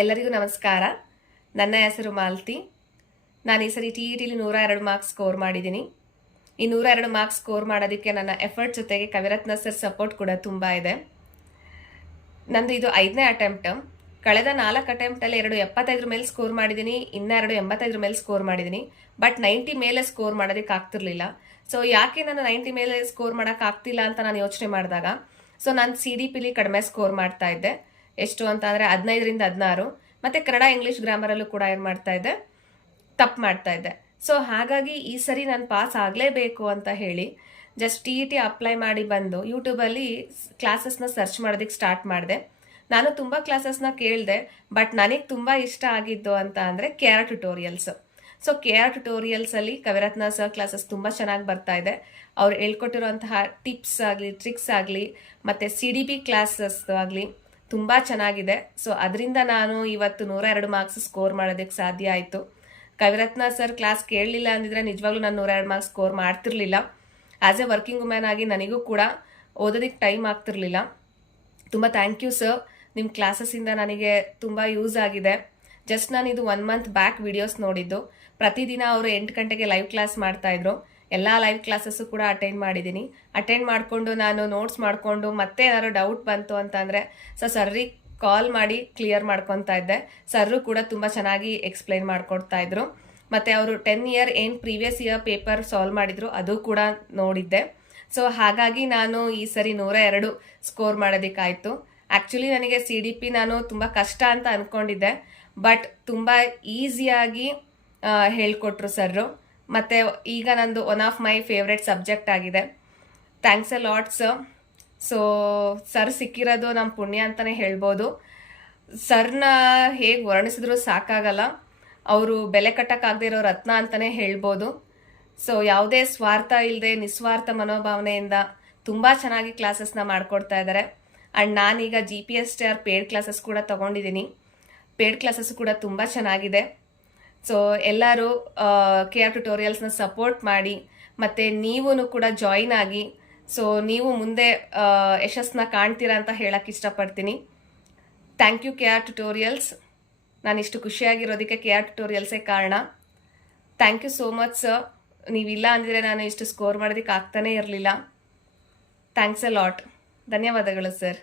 ಎಲ್ಲರಿಗೂ ನಮಸ್ಕಾರ. ನನ್ನ ಹೆಸರು ಮಾಲ್ತಿ. ನಾನು ಈ ಸರಿ TETಲಿ 102 ಮಾರ್ಕ್ಸ್ ಸ್ಕೋರ್ ಮಾಡಿದ್ದೀನಿ. ಈ 102 ಮಾರ್ಕ್ಸ್ ಸ್ಕೋರ್ ಮಾಡೋದಕ್ಕೆ ನನ್ನ ಎಫರ್ಟ್ ಜೊತೆಗೆ ಕವಿರತ್ನ ಸರ್ ಸಪೋರ್ಟ್ ಕೂಡ ತುಂಬ ಇದೆ. ನಂದು ಇದು 5ನೇ ಅಟೆಂಪ್ಟ್. ಕಳೆದ 4 ಅಟೆಂಪ್ಟಲ್ಲಿ 2 75 ಮೇಲೆ ಸ್ಕೋರ್ ಮಾಡಿದ್ದೀನಿ, ಇನ್ನೆರಡು 85 ಮೇಲೆ ಸ್ಕೋರ್ ಮಾಡಿದ್ದೀನಿ. ಬಟ್ 90 ಮೇಲೆ ಸ್ಕೋರ್ ಮಾಡೋದಕ್ಕೆ ಆಗ್ತಿರ್ಲಿಲ್ಲ. ಸೊ ಯಾಕೆ ನಾನು 90 ಮೇಲೆ ಸ್ಕೋರ್ ಮಾಡೋಕ್ಕಾಗ್ತಿಲ್ಲ ಅಂತ ನಾನು ಯೋಚನೆ ಮಾಡಿದಾಗ, ಸೊ ನಾನು CDPಲಿ ಕಡಿಮೆ ಸ್ಕೋರ್ ಮಾಡ್ತಾ ಇದ್ದೆ. ಎಷ್ಟು ಅಂತ ಅಂದರೆ 15ರಿಂದ 16. ಮತ್ತು ಕನ್ನಡ ಇಂಗ್ಲೀಷ್ ಗ್ರಾಮರಲ್ಲೂ ಕೂಡ ಏನು ಮಾಡ್ತಾ ಇದ್ದೆ, ತಪ್ಪು ಮಾಡ್ತಾ ಇದ್ದೆ. ಸೊ ಹಾಗಾಗಿ ಈ ಸರಿ ನಾನು ಪಾಸ್ ಆಗಲೇಬೇಕು ಅಂತ ಹೇಳಿ ಜಸ್ಟ್ TET ಅಪ್ಲೈ ಮಾಡಿ ಬಂದು ಯೂಟ್ಯೂಬಲ್ಲಿ ಕ್ಲಾಸಸ್ನ ಸರ್ಚ್ ಮಾಡೋದಕ್ಕೆ ಸ್ಟಾರ್ಟ್ ಮಾಡಿದೆ. ನಾನು ತುಂಬ ಕ್ಲಾಸಸ್ನ ಕೇಳಿದೆ, ಬಟ್ ನನಗೆ ತುಂಬ ಇಷ್ಟ ಆಗಿದ್ದು ಅಂತ ಅಂದರೆ KR ಟ್ಯುಟೋರಿಯಲ್ಸ್. ಸೊ KR ಟ್ಯುಟೋರಿಯಲ್ಸಲ್ಲಿ ಕವಿರತ್ನ ಸರ್ ಕ್ಲಾಸಸ್ ತುಂಬ ಚೆನ್ನಾಗಿ ಬರ್ತಾ ಇದೆ. ಅವ್ರು ಹೇಳ್ಕೊಟ್ಟಿರುವಂತಹ ಟಿಪ್ಸ್ ಆಗಲಿ, ಟ್ರಿಕ್ಸ್ ಆಗಲಿ, ಮತ್ತು CDP ಕ್ಲಾಸಸ್ ಆಗಲಿ ತುಂಬ ಚೆನ್ನಾಗಿದೆ. ಸೊ ಅದರಿಂದ ನಾನು ಇವತ್ತು 102 ಮಾರ್ಕ್ಸ್ ಸ್ಕೋರ್ ಮಾಡೋದಕ್ಕೆ ಸಾಧ್ಯ ಆಯಿತು. ಕವಿರತ್ನ ಸರ್ ಕ್ಲಾಸ್ ಕೇಳಲಿಲ್ಲ ಅಂದಿದ್ರೆ ನಿಜವಾಗ್ಲೂ ನಾನು 102 ಮಾರ್ಕ್ಸ್ ಸ್ಕೋರ್ ಮಾಡ್ತಿರ್ಲಿಲ್ಲ. ಆ್ಯಸ್ ಎ ವರ್ಕಿಂಗ್ ವುಮೆನ್ ಆಗಿ ನನಗೂ ಕೂಡ ಓದೋದಕ್ಕೆ ಟೈಮ್ ಆಗ್ತಿರ್ಲಿಲ್ಲ. ತುಂಬ ಥ್ಯಾಂಕ್ ಯು ಸರ್. ನಿಮ್ಮ ಕ್ಲಾಸಸ್ಸಿಂದ ನನಗೆ ತುಂಬ ಯೂಸ್ ಆಗಿದೆ. ಜಸ್ಟ್ ನಾನು ಇದು 1 ಮಂತ್ ಬ್ಯಾಕ್ ವಿಡಿಯೋಸ್ ನೋಡಿದ್ದು. ಪ್ರತಿದಿನ ಅವರು 8 ಗಂಟೆಗೆ ಲೈವ್ ಕ್ಲಾಸ್ ಮಾಡ್ತಾಯಿದ್ರು. ಎಲ್ಲ ಲೈವ್ ಕ್ಲಾಸಸ್ಸು ಕೂಡ ಅಟೆಂಡ್ ಮಾಡಿದ್ದೀನಿ. ಅಟೆಂಡ್ ಮಾಡಿಕೊಂಡು ನಾನು ನೋಟ್ಸ್ ಮಾಡಿಕೊಂಡು ಮತ್ತೆ ಏನಾದ್ರು ಡೌಟ್ ಬಂತು ಅಂತಂದರೆ ಸರ್ರಿಗೆ ಕಾಲ್ ಮಾಡಿ ಕ್ಲಿಯರ್ ಮಾಡ್ಕೊತಾ ಇದ್ದೆ. ಸರ್ರು ಕೂಡ ತುಂಬ ಚೆನ್ನಾಗಿ ಎಕ್ಸ್ಪ್ಲೈನ್ ಮಾಡಿಕೊಡ್ತಾ ಇದ್ರು. ಮತ್ತು ಅವರು 10 ಇಯರ್ ಏನು ಪ್ರೀವಿಯಸ್ ಇಯರ್ ಪೇಪರ್ ಸಾಲ್ವ್ ಮಾಡಿದ್ರು ಅದು ಕೂಡ ನೋಡಿದ್ದೆ. ಸೊ ಹಾಗಾಗಿ ನಾನು ಈ ಸರಿ 102 ಸ್ಕೋರ್ ಮಾಡೋದಕ್ಕಾಯಿತು. ಆ್ಯಕ್ಚುಲಿ ನನಗೆ CDP ನಾನು ತುಂಬ ಕಷ್ಟ ಅಂತ ಅಂದ್ಕೊಂಡಿದ್ದೆ, ಬಟ್ ತುಂಬ ಈಸಿಯಾಗಿ ಹೇಳ್ಕೊಟ್ರು ಸರ್ರು. ಮತ್ತು ಈಗ ನಂದು one of my favourite subject ಆಗಿದೆ. Thanks a lot sir. So sir ಸಿಕ್ಕಿರೋದು ನಮ್ಮ ಪುಣ್ಯ ಅಂತಲೇ ಹೇಳ್ಬೋದು. ಸರ್ನ ಹೇಗೆ ವರ್ಣಿಸಿದ್ರು ಸಾಕಾಗಲ್ಲ. ಅವರು ಬೆಲೆ ಕಟ್ಟಕ್ಕಾಗದೇ ಇರೋ ರತ್ನ ಅಂತಲೇ ಹೇಳ್ಬೋದು. ಸೊ ಯಾವುದೇ ಸ್ವಾರ್ಥ ಇಲ್ಲದೆ ನಿಸ್ವಾರ್ಥ ಮನೋಭಾವನೆಯಿಂದ ತುಂಬ ಚೆನ್ನಾಗಿ ಕ್ಲಾಸಸ್ನ ಮಾಡಿಕೊಡ್ತಾ ಇದ್ದಾರೆ. ಆ್ಯಂಡ್ ನಾನೀಗ GPSTR ಪೇಯ್ಡ್ ಕ್ಲಾಸಸ್ ಕೂಡ ತೊಗೊಂಡಿದ್ದೀನಿ. ಪೇಯ್ಡ್ ಕ್ಲಾಸಸ್ ಕೂಡ ತುಂಬ ಚೆನ್ನಾಗಿದೆ. ಸೊ ಎಲ್ಲರೂ KR ಟ್ಯುಟೋರಿಯಲ್ಸ್ನ ಸಪೋರ್ಟ್ ಮಾಡಿ, ಮತ್ತು ನೀವೂ ಕೂಡ ಜಾಯಿನ್ ಆಗಿ. ಸೊ ನೀವು ಮುಂದೆ ಯಶಸ್ಸನ್ನ ಕಾಣ್ತೀರಾ ಅಂತ ಹೇಳಕ್ಕೆ ಇಷ್ಟಪಡ್ತೀನಿ. Thank you KR tutorials. ನಾನು ಇಷ್ಟು ಖುಷಿಯಾಗಿರೋದಕ್ಕೆ KR ಟ್ಯುಟೋರಿಯಲ್ಸೇ ಕಾರಣ. Thank you so much sir. ನೀವಿಲ್ಲ ಅಂದಿದ್ರೆ ನಾನು ಇಷ್ಟು ಸ್ಕೋರ್ ಮಾಡೋದಕ್ಕೆ ಆಗ್ತಾನೇ ಇರಲಿಲ್ಲ. Thanks a lot. ಧನ್ಯವಾದಗಳು ಸರ್.